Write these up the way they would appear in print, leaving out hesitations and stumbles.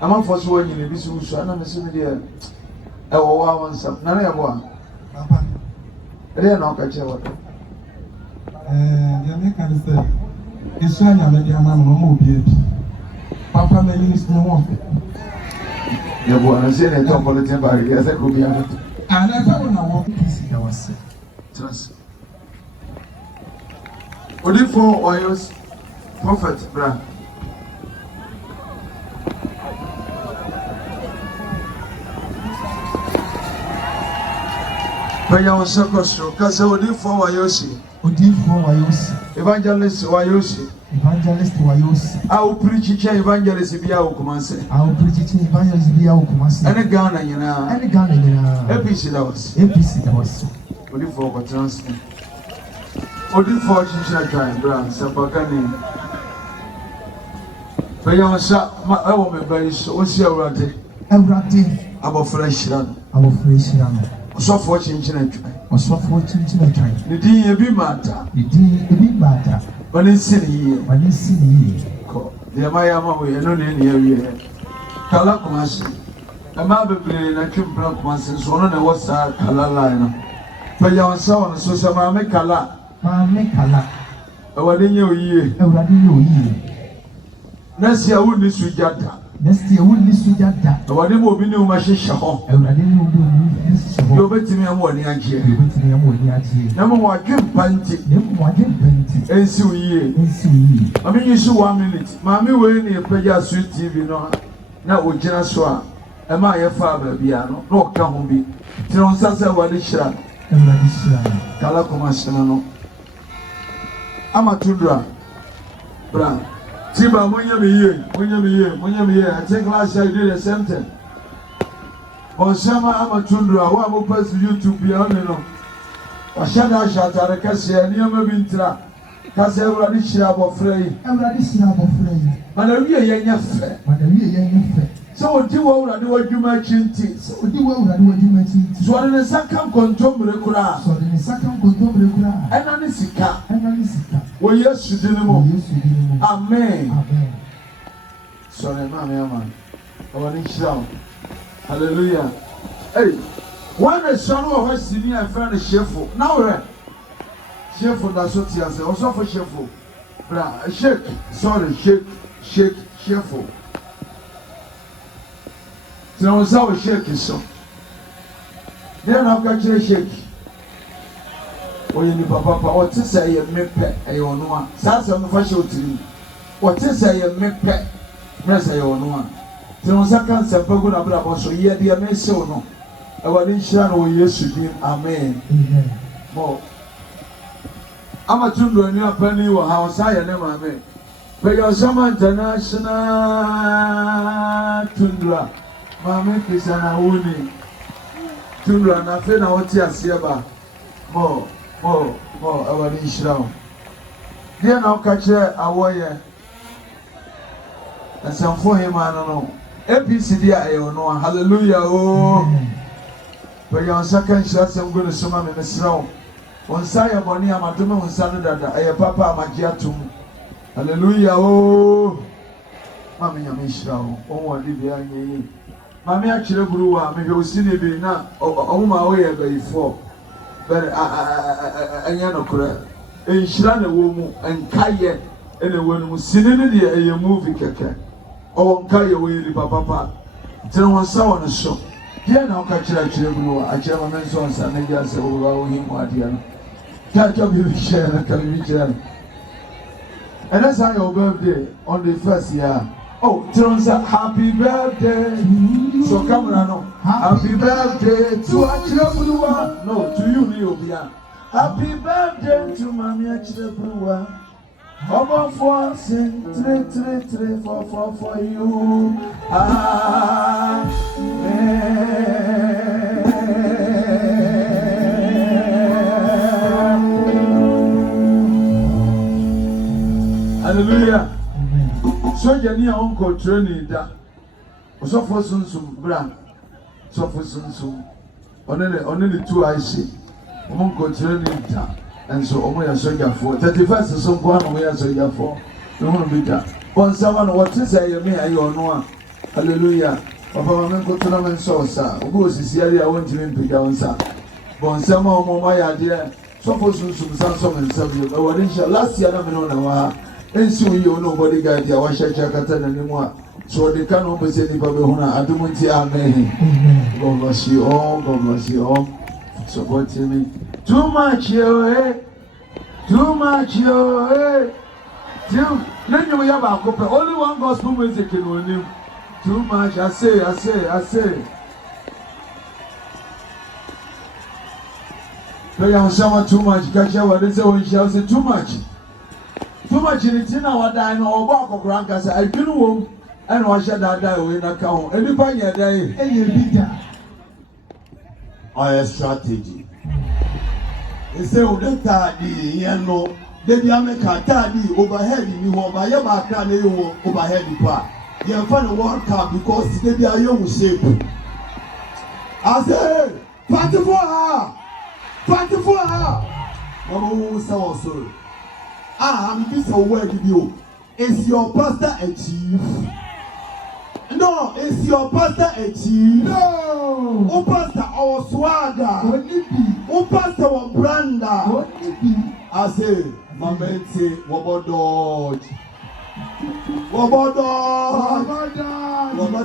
ama for so wani ne bi so so ana me se me de e wo wa won sam na na bo a papa re na o ka che wo ya me kan say isu anya me de ama no mo obi papa me ni no wo ya bo na se ne to politin ba ya se ko bi ya ana fa na wo peace da wase trust odi for oils prophet bra Paya wasakosro kasa odi for wayosi evangelist wayosi au preach evangelist bia okumanse ene Ghana nyina APC da was odi for ko transfer odi for chicha try brand sapakani paya wasa ma ewo me bari so osi awrade abofra hira Osofo chinchina twan. Ne din ebi mata. Wani sini ko. De maya ma we no ne ne awie. Kala kumasi. Ama bebre na twempra kumasi so no na wasa kala line. Pa ya wasa won so se ma me kala. Awade nye oyiye. Nasi ya wuni sujada. Awade mo obi ne o ma hyehyɛ ho. Yo betimi am woni agye. Na mo wadwe panti. Ensi uyiye. Ami yisu 1 minute. Maami we ne pagya Sweet TV no na ogina so a e ma ye fa ba bia no na oka ho bi. Tiri on sasa wade hyira. Kala koma hyira no. Amatundra. Bra. Tiba munya miye. I think last I did the same thing. Onsama amatundra wa mo pass YouTube ya no. Washada shatare kase ani ama bintra. Kase Ewurade hyira abofra yi. Mana wiye yenya fe. So odi wo Ewurade wadwuma chinti. So ne sakam kontombre kura. Ena ne sika. Wo Yesu dinimo. Amen. Sorry mama yama. Ewurade hyira. Hallelujah. Hey, one is son of a senior friend is cheful. Now, cheful that's what he has. Also for cheful. Shake, sorry, shake, cheful. So, I was our shake is so. Then I've got you shake. Oh, you need papa, what to say a mip, a on one. That's a fashion to me. What to say a mip, press a on one. So second sepago na bra so ye de me se no e wade nhira no Yesu din amen mo amatundo ni apani wo ha osa ye ne ma me pe yo sama international tundra ma me kisa na woni tundra na fe na woti ase ba mo e wade nhira o dia na o ka kire awoye asamfo hema no APC dia ayo no hallelujah oh but your second shot I'm going to soma me mesrawo on say aboni amadome on sanu dada aye papa amagiatum hallelujah oh mama nya me shrawo on wadi bia nyi mama a kire guru wa me hosi ne bi na omuma wo ye bayifo but anya no kura enhira na wo mu enkaye ene wo no sinene de aye movie keke o nkaye wo yiri papa tire won sa won so dia na o ka kire guru wa a kire mama nso on sa na gya se wo ba wo himu adia no ka bi share na ka bi share and that's how your birthday on the first year. Oh, Tronsa, happy birthday. So come on, happy birthday to Achilebua. No, to you, Leobia. Happy birthday to Mammy Achilebua. Over 4, sing 3, 3, 3, 4, 4 for you. Hallelujah. So Jania uncle training that. So for some brand. So for some. Only 2 I see. Uncle training that. And so Omoya soldier for 31st is some one Omoya soldier for. No one be that. One someone what is I may I or no. Hallelujah. Papa mama ko tona men so sa. Obi osisi ari a won timi mpega won sa. Bon sama o mo ma ya de. So for so san so men sa bi. E wori insha last year na me no na wa. Ensi o yi o no body guard ya wa shacha kata na nimu a. So the can open say ni pa be huna adumunti amen. God bless you all. God bless you all. Supporting me. Too much yo Too much yo Then you have a couple. Only one gospel music in one name. Too much, I say. But you have too much. Catch what they say when she say too much. Too much in it. Now what I know about the grandkas. I do know, and what should I die in a cow? Anybody a day? Any bigger. Our strategy. They say, oh, that tardy, you know. They be America tardy overhead in you, but you are carrying overhead the part. You find a World Cup because they be a young shape. I say, party for her. Mama won't say also. I'm this a word with you. Is your pastor a chief? No, is your pastor a chief? No. O pastor our swagger. O pastor our brander. I say, Mama say, Wabo Dodge. Wabo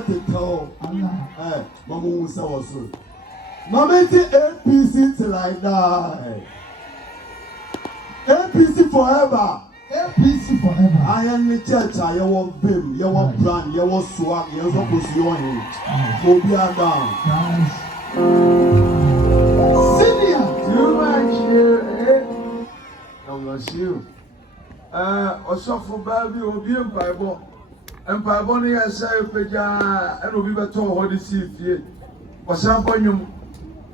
Tito. Mama won't say also. Mama say APC till I die. APC forever. I am the church. I want BIM, you want brand, you want swag, you want position. Phobia down. Senior. Too much here. God bless you. Also for baby, Obi and Bible. And Bible, I say, Peja, and Obi Bato, what is it? Was some point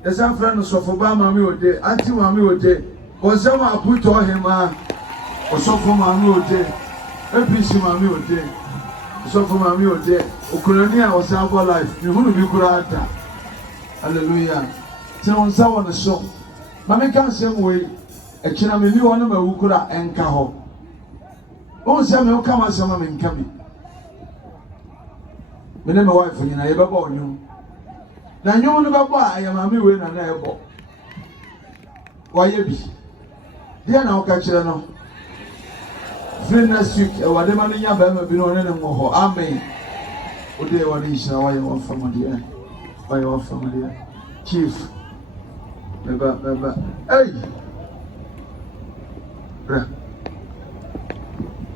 the San Francisco for Bama Mio Day, Auntie Mamio Day. Was someone put on him, also for Mamio Day, APC Mamio Day, so for Mamio Day, Ukraine or Sabo life, you wouldn't be Kurata. Hallelujah. So on someone the show. Mamma can't say way, a Chinami knew one of my Ukura and Kaho. Oh, Samuel come as some in coming. My name, my wife, and I ever born you. Now you want to buy, I am a me win and airport. Why you be? Dear now, catch it now. Friend next week, whatever you have ever been on any more. Amen. What day one is now? Why you want from dear? Why you want from dear? Chief. Hey!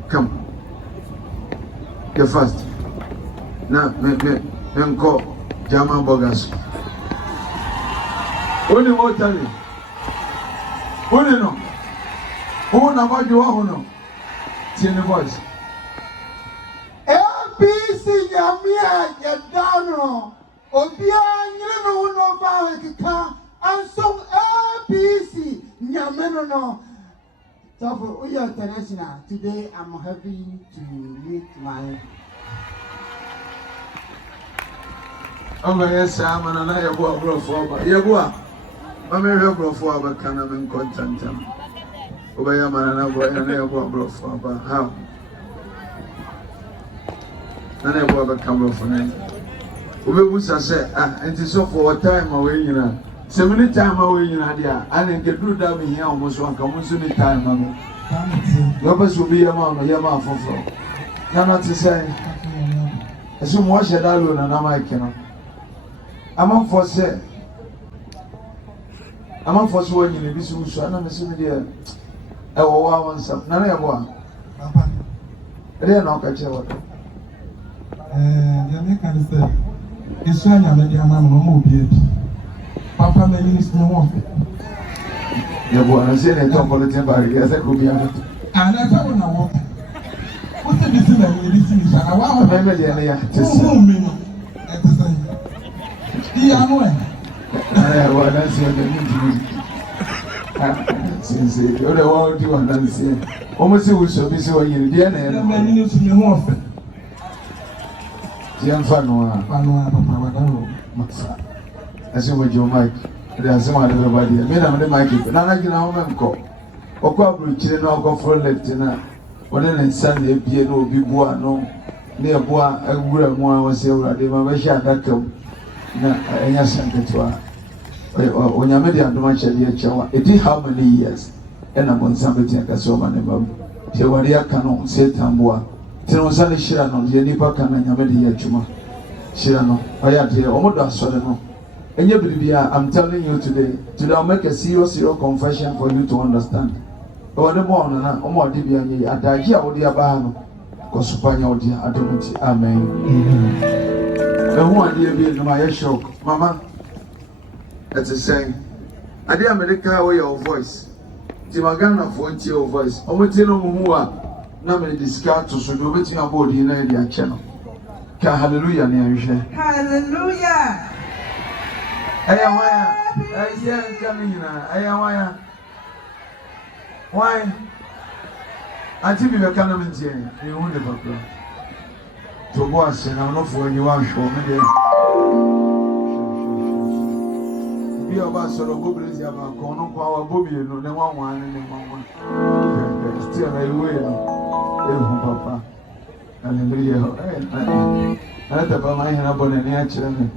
Come. Get fast. Now, me call German Bogas. Only more tell you. Only no. Who know what you want to know? See the voice. APC Yamia, Yadano, Obia, you know, no, and some APC Yameno. So for Uyo International, today I'm happy to meet my. Oh, yes, I'm an Ayabo Brofo. Yabua. I'm a Brofo, but can I be content? Obey a man and I go and I go Brofo. But how? And I go back come for me. Ube say, and it's so for a time away, you know. 70 times away, you know, dear. I didn't get through that here almost one community time, mammy. Yours will be a man, your mouth for floor. You're not to say, as you wash it alone and I'm cannot. I'm on for say, I'm on for swing in the business, so I'm assuming dear. I will want some, none of one. They are not catching water. Jamaican say, it's when you're making a man move it. Papa may use no more. You want to say that top politician barrier, that could be a bit. And I don't know what's the business that we listen to. I want to remember the area. I want to say the need since you're the world you want to say. Almost you should be so in the end. And many news in your office. Young Fanua, Papa, as you with your mic, there's some other body. I mean, I'm the mic, but I can now call. Or probably children or go for a left in a. When in Sunday, Piano, Bibuano, ne boa agura mu a wose awurade ma be hia adakam na enya sanketwa onyame de adoma kyede akyewa edi how many years ena monsa beti akaso ma ne mam je wari aka no Satan boa tino nsa ne hyira no je nipa ka na nyame de yatwuma hyira no oya de omodo asore no enye bibia. I'm telling you today I'll make a serious confession for you to understand. Ode mo ona na omo de bia nye adaji a wode aba no kosupanya wode adomiti. Amen. Ehu ade bi no ma ye shock mama. It's a saying ade America we your voice ti magana for your voice omo ti no mu a na me discard to so do beti abodi na e dia che no ka hallelujah ne ahwe Hallelujah. Aya waya aya kamina aya waya why ati bi be kana mtie e hu de papa to go ase na no fo nyi wa hwo me de bi oba soro go brezi aba ko no kwa wa bobi no ne wa wan ne mama still na iwe no e hu papa hallelujah ana ta ba mai na bone ne a kire me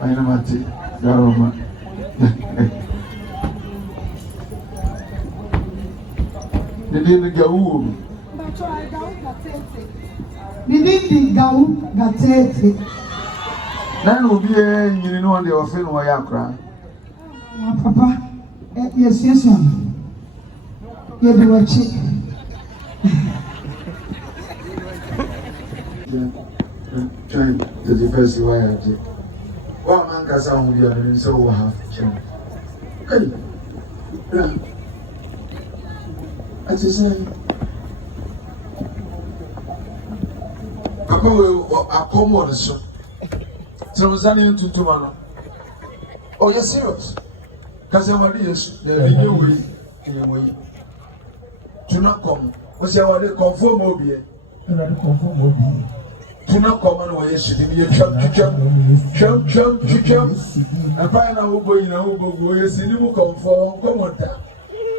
ai na mati garoma Didn't go. Didn't go. Gatete. Then will be a you know they were feeling why I cry. Papa, yes, ma'am. You do a chick. Trying to defend why I did. One man can sound with you and so will have children. Hey, as I say, Papa will accommodate so. So, Zanny to tomorrow. Oh, you're serious? Because I want to the video way. Do not come. Because I want to conform mobile. Do not come and way yesterday. You jump. And find out who you know who is in you conform. Come on,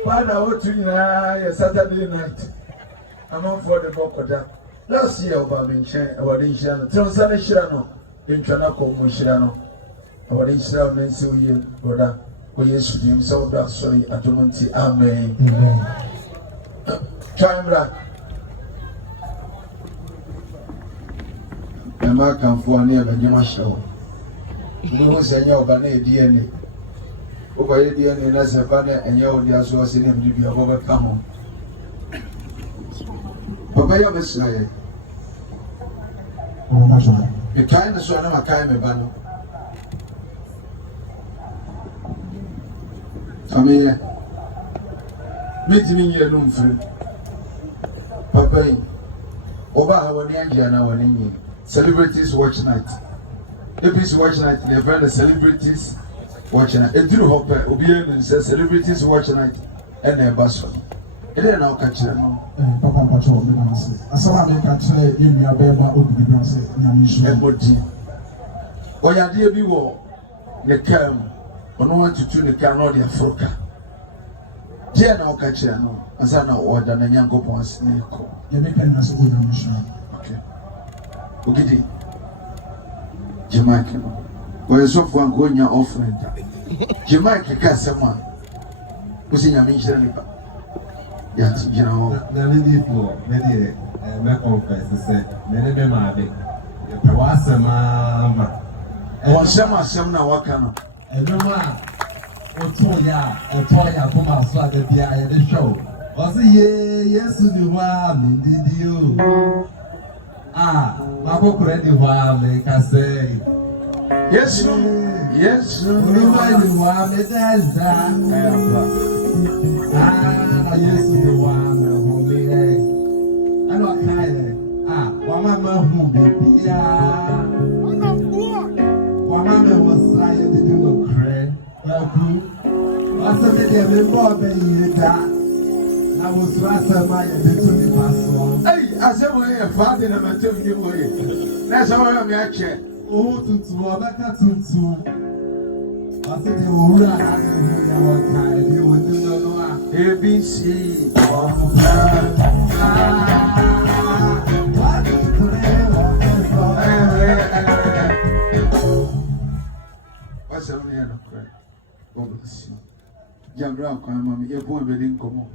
find out what you know Saturday night. I'm on for the book of that. Last year, about Inshano. Tell Sunday Shirano. In Chanako, Mushirano. Our Israel men see you, brother. We used to do so that sorry, I don't want to. Amen. Time American for near the Yama show. We was a young DNA. Over DNA as a banner and your dears was in him to be overcome. Papa, Messiah. The kind of son of a kind of banner. I mean, meeting in your room, friend. Papa, over our Nianja one in you. Celebrities watch night. APC watch night. They find the celebrities watch night. A true hopper, Obian says celebrities watch night and their bus. And then I'll catch them. Papa Patrol, I saw me catch in your baby of the Bronze in a mission. Or your dear be war, the cam, or no one to tune the car or the Africa. Dear now catch them, as I know what than a young go on snake. You make a mess with a mission. Ogidi Jamaica no we so for an your offering Jamaica kasema usinya minjira nipa ya you know na lady for lady me confess say me ma be pe wa asema ma o sema na waka no eno ma o to ya kuma so ade bia ye de show o say yesu ni wa mi didi o Babo kuredi wa me kase. Yes, Oluwa ni wa me deza. Yes ni wa me hu me. Ano kai wa mama hu baby ya. Wa mama was trying to do no cre. Well cool. Asa me de me bo be yida. Na was rasa ma ye de to ni paso. I said, we're father and I'm telling you, that's how I'm actually. Oh, to Abaka to I said, you will run, you will do ABC. God bless you. Jambra kwa mama ye bo be din komo.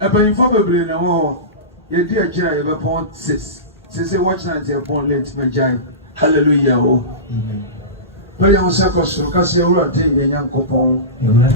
Epanyimfo bebre na wo ye di agira ye be pon 6. Say watch na te pon late me jai. Hallelujah oh. Amen. Baya wo sakosoro ka se wura te ye nyankopon.